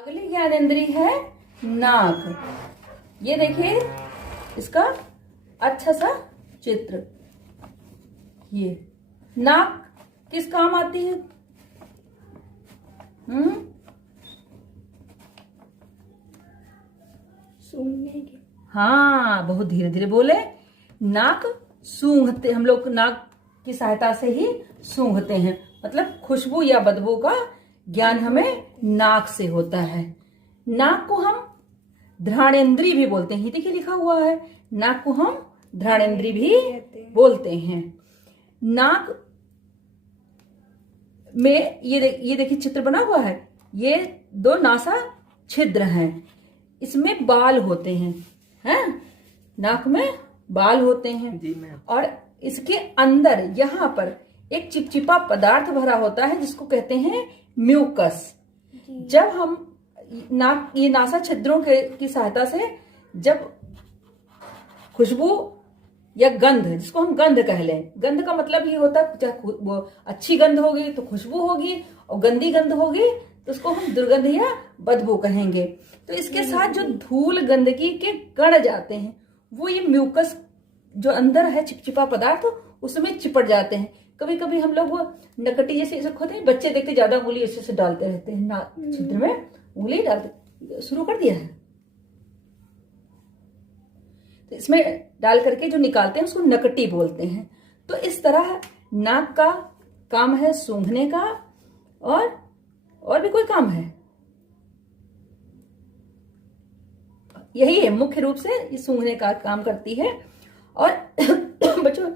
अगली ज्ञानेंद्रिय है नाक। ये देखिए इसका अच्छा सा चित्र। ये नाक किस काम आती है? सूंघने के। हाँ, बहुत धीरे धीरे बोले। नाक सूंघते, हम लोग नाक की सहायता से ही सूंघते हैं, मतलब खुशबू या बदबू का ज्ञान हमें नाक से होता है। नाक को हम घ्राणेंद्रिय भी बोलते हैं। देखिए लिखा हुआ है, नाक को हम घ्राणेंद्रिय भी बोलते हैं। नाक में ये देखिए चित्र बना हुआ है। ये दो नासा छिद्र हैं, इसमें बाल होते हैं, हैं? नाक में बाल होते हैं जी मैम। और इसके अंदर यहाँ पर एक चिपचिपा पदार्थ भरा होता है जिसको कहते हैं म्यूकस। जब हम ये नासा छिद्रों की सहायता से जब खुशबू या गंध, जिसको हम गंध कह लें, गंध का मतलब ये होता है चाहे वो अच्छी गंध होगी तो खुशबू होगी और गंदी गंध होगी तो उसको हम दुर्गंध या बदबू कहेंगे। तो इसके साथ जो धूल गंदगी के कण जाते हैं वो ये म्यूकस जो अंदर है चिपचिपा पदार्थ उसमें चिपट जाते हैं। कभी कभी हम लोग वो नकटी जैसे होते हैं, बच्चे देखते ज्यादा उंगली ऐसे डालते रहते हैं नाक छिद्र में, उंगली डालते शुरू कर दिया है तो इसमें डाल करके जो निकालते हैं उसको नकटी बोलते हैं। तो इस तरह नाक का काम है सूंघने का, और भी कोई काम है? यही है, मुख्य रूप से ये सूंघने का काम करती है। और बच्चों,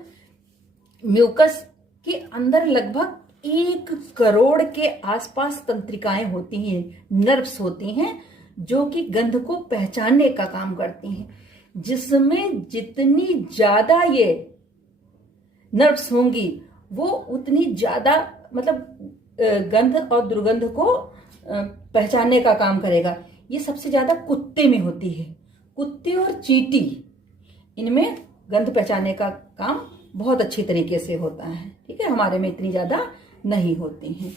म्यूकस के अंदर लगभग 1 करोड़ के आसपास तंत्रिकाएं होती हैं, नर्व्स होती हैं जो कि गंध को पहचानने का काम करती हैं, जिसमें जितनी ज्यादा ये नर्व्स होंगी वो उतनी ज्यादा मतलब गंध और दुर्गंध को पहचानने का काम करेगा। ये सबसे ज्यादा कुत्ते में होती है। कुत्ते और चींटी, इनमें गंध पहचानने का काम बहुत अच्छी तरीके से होता है। ठीक है, हमारे में इतनी ज्यादा नहीं होती हैं।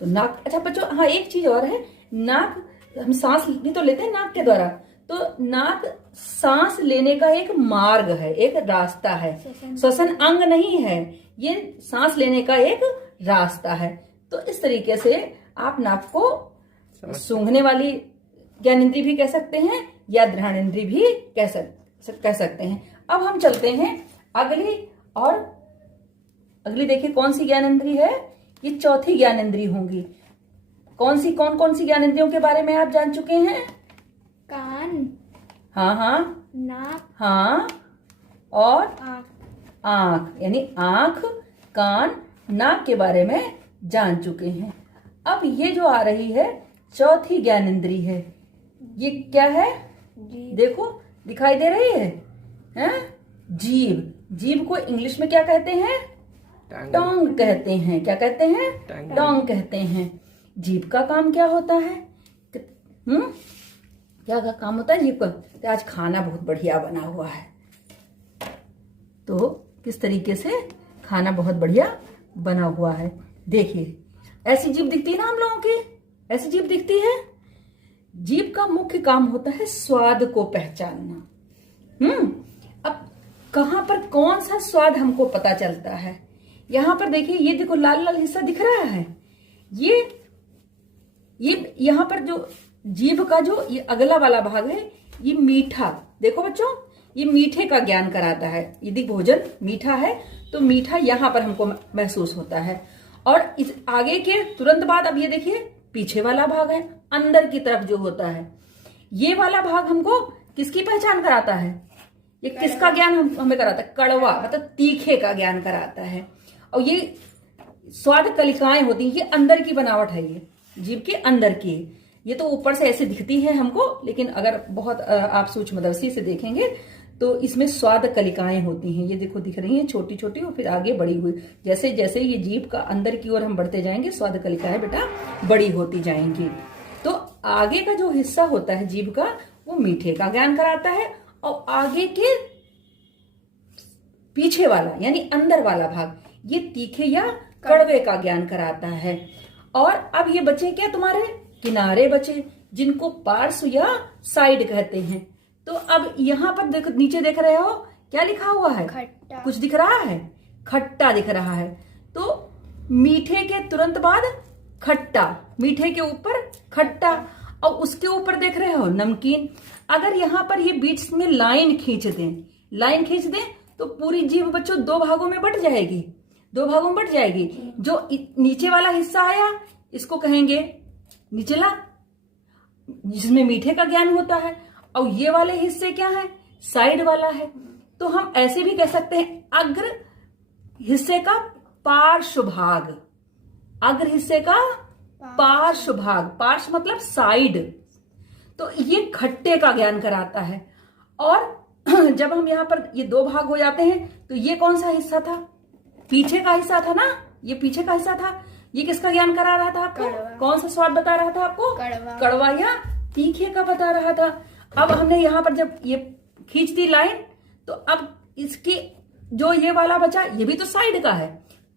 तो नाक, अच्छा बच्चों, हाँ एक चीज और है, नाक हम सांस भी तो लेते हैं नाक के द्वारा, तो नाक सांस लेने का एक मार्ग है, एक रास्ता है, श्वसन अंग नहीं है, ये सांस लेने का एक रास्ता है। तो इस तरीके से आप नाक को सूंघने वाली ज्ञानेंद्रिय भी कह सकते हैं या घ्राणेंद्रिय भी कह सकते हैं। अब हम चलते हैं अगली देखिए कौन सी ज्ञानेंद्रिय है? ये चौथी ज्ञानेंद्रिय होंगी। कौन कौन सी ज्ञानेंद्रियों के बारे में आप जान चुके हैं? कान, हाँ, नाक, हाँ, और आँख। आंख, यानी आंख, कान, नाक के बारे में जान चुके हैं। अब ये जो आ रही है चौथी ज्ञानेंद्रिय है, ये क्या है? देखो दिखाई दे रही है, हैं? जीभ। जीभ को इंग्लिश में क्या कहते हैं? टोंग कहते हैं। क्या कहते हैं? टोंग कहते हैं। जीभ का काम क्या होता है? क्या काम होता है जीभ का? तो आज खाना बहुत बढ़िया बना हुआ है, तो किस तरीके से खाना बहुत बढ़िया बना हुआ है। देखिए ऐसी जीभ दिखती है ना हम लोगों की, ऐसी जीभ दिखती है। जीभ का मुख्य काम होता है स्वाद को पहचानना। अब कहां पर कौन सा स्वाद हमको पता चलता है? यहां पर देखिए, ये देखो लाल लाल हिस्सा दिख रहा है, ये यहां पर जो जीभ का जो ये अगला वाला भाग है, ये मीठा, देखो बच्चों, ये मीठे का ज्ञान कराता है। यदि भोजन मीठा है तो मीठा यहां पर हमको महसूस होता है। और इस आगे के तुरंत बाद अब ये देखिए पीछे वाला भाग है, अंदर की तरफ जो होता है, ये वाला भाग हमको किसकी पहचान कराता है? ये किसका ज्ञान हमें कराता है? कड़वा, मतलब तीखे का ज्ञान कराता है। और ये स्वाद कलिकाएं होती हैं, ये अंदर की बनावट है, ये जीभ के अंदर की। ये तो ऊपर से ऐसे दिखती है हमको, लेकिन अगर बहुत आप सूक्ष्मदर्शी से देखेंगे तो इसमें स्वाद कलिकाएं होती हैं। ये देखो दिख रही हैं छोटी छोटी और फिर आगे बड़ी हुई। जैसे जैसे ये जीभ का अंदर की ओर हम बढ़ते जाएंगे, स्वाद कलिकाएं बेटा बड़ी होती जाएंगी। तो आगे का जो हिस्सा होता है जीभ का, वो मीठे का ज्ञान कराता है, और आगे के पीछे वाला यानी अंदर वाला भाग, ये तीखे या कड़वे का ज्ञान कराता है। और अब ये बचे क्या? तुम्हारे किनारे बचे। जिनको पार्श्व या साइड कहते हैं। तो अब यहाँ पर देखो, नीचे देख रहे हो क्या लिखा हुआ है? खट्टा। कुछ दिख रहा है? खट्टा दिख रहा है। तो मीठे के तुरंत बाद खट्टा, मीठे के ऊपर खट्टा, और उसके ऊपर देख रहे हो नमकीन। अगर यहाँ पर ये बीच में लाइन खींच दें तो पूरी जीभ बच्चों दो भागों में बट जाएगी, जो नीचे वाला हिस्सा आया इसको कहेंगे निचला, जिसमें मीठे का ज्ञान होता है, और ये वाले हिस्से क्या है? साइड वाला है। तो हम ऐसे भी कह सकते हैं अग्र हिस्से का पार्श्व भाग, अग्र हिस्से का पार्श्व भाग, पार्श्व मतलब साइड। तो ये खट्टे का ज्ञान कराता है। और जब हम यहाँ पर ये दो भाग हो जाते हैं तो ये कौन सा हिस्सा था? पीछे का हिस्सा था ना, ये पीछे का हिस्सा था। ये किसका ज्ञान करा रहा था आपको? कौन सा स्वाद बता रहा था आपको? कड़वा या तीखे का बता रहा था। अब हमने यहाँ पर जब ये खींच दी लाइन, तो अब इसकी जो ये वाला बचा, ये भी तो साइड का है,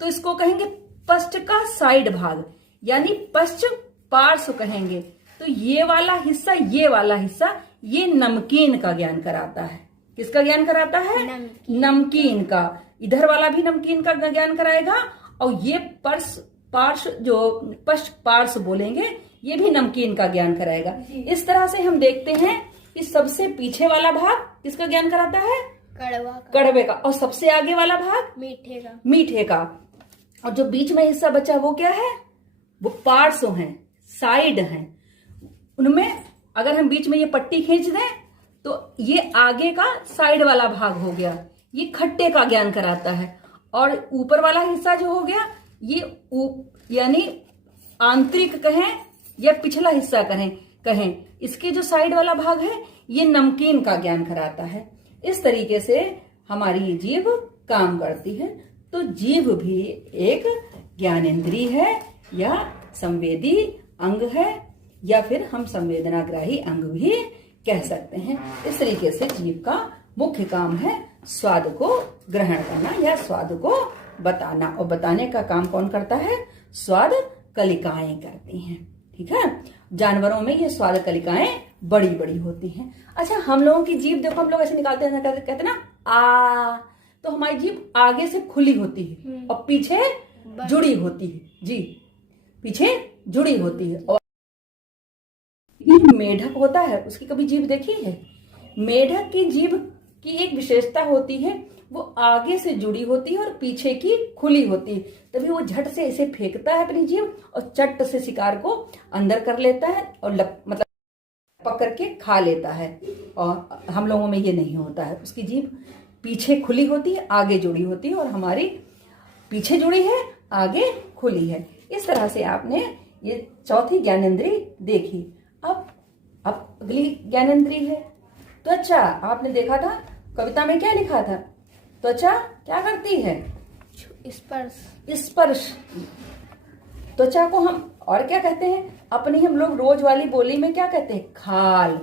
तो इसको कहेंगे पश्च का साइड भाग, यानी पश्च पार्श्व कहेंगे। तो ये वाला हिस्सा, ये नमकीन का ज्ञान कराता है। किसका ज्ञान कराता है? नमकीन का। इधर वाला भी नमकीन का ज्ञान कराएगा, और ये पार्श्व जो पश्च पार्श्व बोलेंगे, ये भी नमकीन का ज्ञान कराएगा। इस तरह से हम देखते हैं कि सबसे पीछे वाला भाग किसका ज्ञान कराता है? कड़वे का। और सबसे आगे वाला भाग? मीठे का। और जो बीच में हिस्सा बचा वो क्या है? वो पार्श्व हैं, साइड हैं। उनमें अगर हम बीच में ये पट्टी खींच दें तो ये आगे का साइड वाला भाग हो गया, ये खट्टे का ज्ञान कराता है। और ऊपर वाला हिस्सा जो हो गया, ये यानी आंतरिक कहें या पिछला हिस्सा कहें, इसके जो साइड वाला भाग है ये नमकीन का ज्ञान कराता है। इस तरीके से हमारी ये जीभ काम करती है। तो जीभ भी एक ज्ञानेंद्रिय है या संवेदी अंग है, या फिर हम संवेदनाग्राही अंग भी कह सकते हैं। इस तरीके से जीभ का मुख्य काम है स्वाद को ग्रहण करना या स्वाद को बताना, और बताने का काम कौन करता है? स्वाद कलिकाएं करती हैं। ठीक है। जानवरों में ये स्वाद कलिकाएं बड़ी बड़ी होती हैं। अच्छा, हम लोगों की जीभ देखो, हम लोग ऐसे निकालते हैं, कहते हैं ना आ, तो हमारी जीभ आगे से खुली होती है और पीछे जुड़ी होती है। जी, पीछे जुड़ी होती है। और मेढक होता है, उसकी कभी जीभ देखी है? मेढक की जीभ की एक विशेषता होती है, वो आगे से जुड़ी होती है और पीछे की खुली होती है। तभी वो झट से इसे फेंकता है अपनी जीभ, और चट से शिकार को अंदर कर लेता है और मतलब पकड़ के खा लेता है। और हम लोगों में ये नहीं होता है। उसकी जीभ पीछे खुली होती है, आगे जुड़ी होती है, और हमारी पीछे जुड़ी है, आगे खुली है। इस तरह से आपने ये चौथी ज्ञानेंद्रिय देखी। अब अगली ज्ञानेंद्रिय है त्वचा। आपने देखा था कविता में क्या लिखा था? त्वचा क्या करती है? स्पर्श। त्वचा को हम और क्या कहते हैं? अपनी हम लोग रोज वाली बोली में क्या कहते हैं? खाल,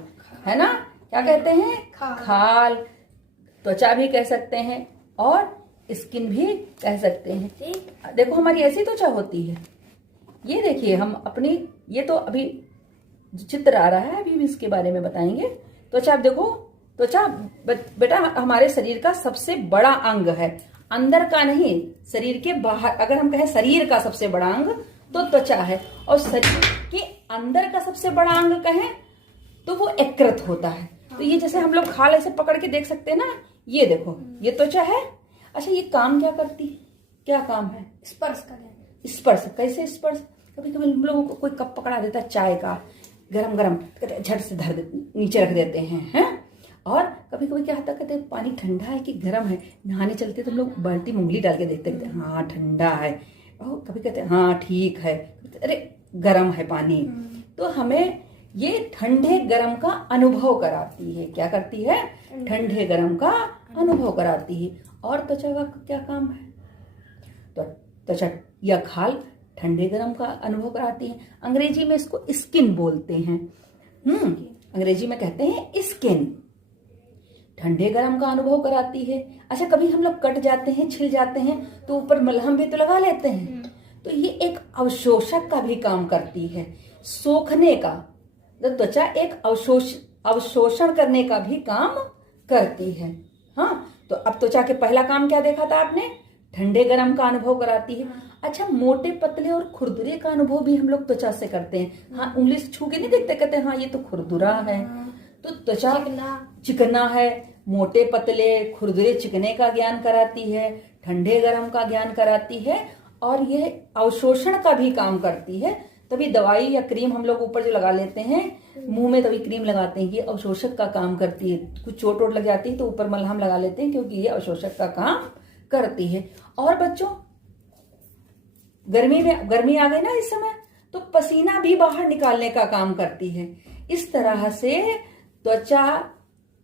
है ना? क्या कहते हैं? खाल। त्वचा भी कह सकते हैं और स्किन भी कह सकते हैं। देखो हमारी ऐसी त्वचा होती है। ये देखिए, हम अपनी, ये तो अभी चित्र आ रहा है, अभी भी इसके बारे में बताएंगे। त्वचा, आप देखो, त्वचा बेटा हमारे शरीर का सबसे बड़ा अंग है, अंदर का नहीं, शरीर के बाहर। अगर हम कहें शरीर का सबसे बड़ा अंग तो त्वचा है, और शरीर के अंदर का सबसे बड़ा अंग कहें तो वो यकृत होता है। तो ये जैसे हम लोग खाल ऐसे पकड़ के देख सकते हैं ना, ये देखो, ये त्वचा है। अच्छा, ये काम क्या करती है? क्या काम है? स्पर्श। कैसे स्पर्श? कभी कभी हम लोगों को कोई कप पकड़ा देता है चाय का, गरम गरम, कहते झट से नीचे रख देते हैं। और कभी कभी क्या होता, कहते पानी ठंडा है कि गर्म है, नहाने चलते तो हम लोग बाल्टी में उंगली डाल के देखते हैं, हाँ ठंडा है। और कभी कहते हैं हाँ ठीक है, अरे गर्म है पानी। तो हमें ये ठंडे गर्म का अनुभव कराती है। क्या करती है? ठंडे गर्म का अनुभव कराती है। और त्वचा का क्या काम है? तो त्वचा या खाल ठंडे गर्म का अनुभव कराती है। अंग्रेजी में इसको स्किन बोलते हैं। अंग्रेजी में कहते हैं स्किन। ठंडे गर्म का अनुभव कराती है। अच्छा, कभी हम लोग कट जाते हैं, छिल जाते हैं तो ऊपर मलहम भी तो लगा लेते हैं। तो ये एक अवशोषक का भी काम करती है, सोखने का। तो त्वचा एक अवशोषण करने का भी काम करती है। हाँ, तो अब त्वचा के पहला काम क्या देखा था आपने? ठंडे गर्म का अनुभव कराती है। अच्छा, मोटे पतले और खुरदुरे का अनुभव भी हम लोग त्वचा से करते हैं। हाँ, उंगली से छू के नहीं देखते, कहते हैं हाँ ये तो खुरदुरा है। तो त्वचा चिकना है, मोटे पतले खुरदुरे चिकने का ज्ञान कराती है, ठंडे गर्म का ज्ञान कराती है, और यह अवशोषण का भी काम करती है। तभी दवाई या क्रीम हम लोग ऊपर जो लगा लेते हैं मुंह में, तभी क्रीम लगाते हैं, ये अवशोषक का काम करती है। कुछ चोट वोट लग जाती है तो ऊपर मलहम लगा लेते हैं, क्योंकि ये अवशोषक का काम करती है। और बच्चों, गर्मी आ गई ना इस समय, तो पसीना भी बाहर निकालने का काम करती है। इस तरह से त्वचा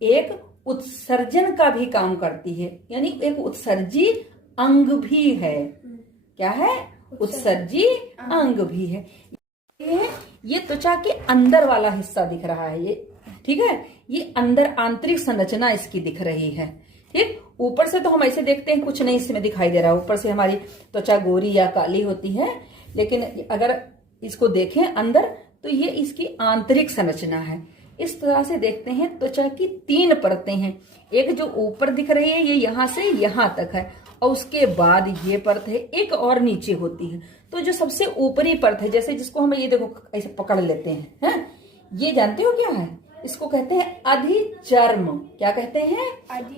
एक उत्सर्जन का भी काम करती है, यानी एक उत्सर्जी अंग भी है। क्या है? उत्सर्जी अंग भी है। ये त्वचा के अंदर वाला हिस्सा दिख रहा है ये, ठीक है। ये अंदर आंतरिक संरचना इसकी दिख रही है, ठीक। ऊपर से तो हम ऐसे देखते हैं कुछ नहीं इसमें दिखाई दे रहा है, ऊपर से हमारी त्वचा गोरी या काली होती है, लेकिन अगर इसको देखें अंदर तो ये इसकी आंतरिक संरचना है। इस तरह से देखते हैं त्वचा की 3 परतें हैं। एक जो ऊपर दिख रही है ये यहां से यहां तक है, और उसके बाद ये परत है एक और नीचे होती है। तो जो सबसे ऊपरी परत है, जैसे जिसको हम ये देखो ऐसे पकड़ लेते हैं, ये जानते हो क्या है? इसको कहते हैं अधिचर्म। क्या कहते हैं?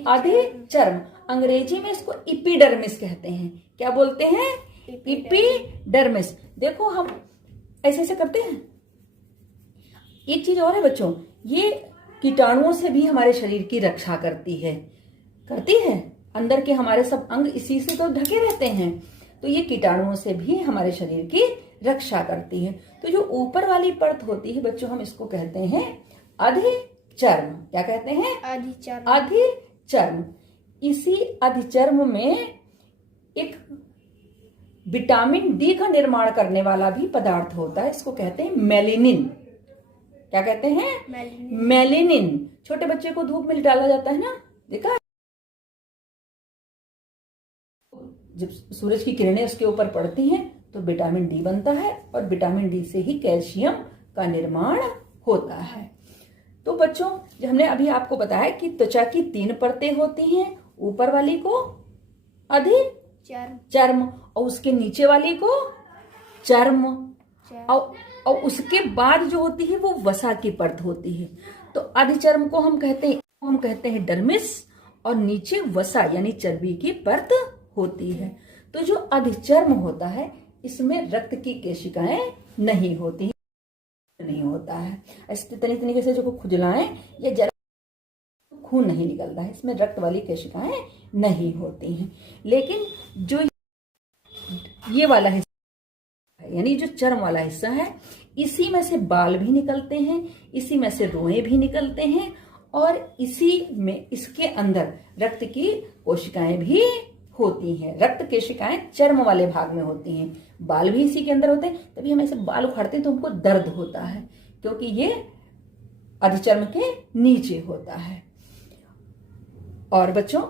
अधिचर्म। अंग्रेजी में इसको इपिडर्मिस कहते हैं। क्या बोलते हैं? इपिडर्मिस। देखो हम ऐसे ऐसे करते हैं। एक चीज और है बच्चों, ये कीटाणुओं से भी हमारे शरीर की रक्षा करती है। अंदर के हमारे सब अंग इसी से तो ढके रहते हैं, तो ये कीटाणुओं से भी हमारे शरीर की रक्षा करती है। तो जो ऊपर वाली परत होती है बच्चों, हम इसको कहते हैं अधिचर्म। क्या कहते हैं? अधिचर्म। इसी अधिचर्म में एक विटामिन डी का निर्माण करने वाला भी पदार्थ होता है, इसको कहते हैं मेलेनिन। क्या कहते हैं? मेलेनिन। छोटे बच्चे को धूप में डाला जाता है ना, देखा? जब सूरज की किरणें उसके ऊपर पड़ती हैं तो विटामिन डी बनता है, और विटामिन डी से ही कैल्शियम का निर्माण होता है। तो बच्चों, जो हमने अभी आपको बताया कि त्वचा की 3 परतें होती हैं, ऊपर वाली को अधिचर्म, और उसके नीचे वाली को चर्म, और उसके बाद जो होती है वो वसा की परत होती है। तो अधिचर्म को हम कहते हैं डर्मिस, और नीचे वसा यानी चर्बी की परत होती है। तो जो अधिचर्म होता है इसमें रक्त की केशिकाएं नहीं होती, नहीं होता है। ऐसे तरीके से जो खुजलाएं या जरा खून नहीं निकलता है, इसमें रक्त वाली केशिकाएं नहीं होती हैं। लेकिन जो ये वाला हिस्सा है, यानी जो चर्म वाला हिस्सा है, इसी में से बाल भी निकलते हैं, इसी में से रोएं भी निकलते हैं, और इसी में इसके अंदर रक्त की कोशिकाएं भी होती हैं। रक्त केशिकाएं चर्म वाले भाग में होती हैं, बाल भी इसी के अंदर होते हैं। तभी हम ऐसे बाल उखाड़ते हैं तो हमको दर्द होता है, क्योंकि ये अधिचर्म के नीचे होता है। और बच्चों,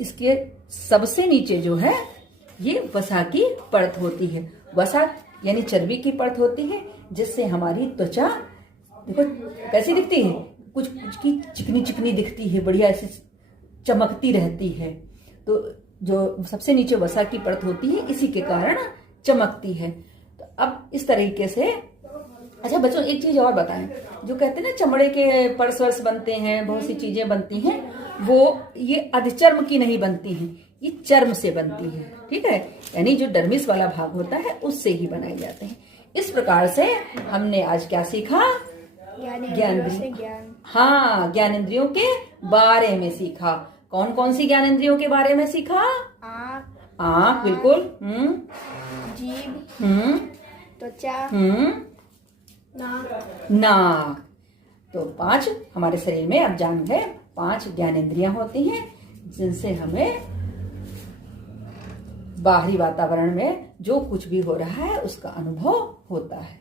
इसके सबसे नीचे जो है ये वसा की परत होती है। वसा यानी चर्बी की परत होती है, जिससे हमारी त्वचा देखो कैसी दिखती है, कुछ की चिकनी चिकनी दिखती है, बढ़िया ऐसी चमकती रहती है। तो जो सबसे नीचे वसा की परत होती है इसी के कारण चमकती है। तो अब इस तरीके से, अच्छा बच्चों एक चीज और बताएं, जो कहते हैं ना चमड़े के पर्स वर्स बनते हैं, बहुत सी चीजें बनती हैं, वो ये अधिचर्म की नहीं बनती हैं, ये चर्म से बनती है, ठीक है। यानी जो डर्मिस वाला भाग होता है उससे ही बनाए जाते हैं। इस प्रकार से हमने आज क्या सीखा? ज्ञानेंद्रियों के बारे में सीखा। कौन कौन सी ज्ञानेंद्रियों के बारे में सीखा? आँख, बिल्कुल। जीभ, त्वचा, नाक। तो 5 हमारे शरीर में अब जान गए 5 ज्ञानेंद्रियां होती हैं, जिनसे हमें बाहरी वातावरण में जो कुछ भी हो रहा है उसका अनुभव होता है।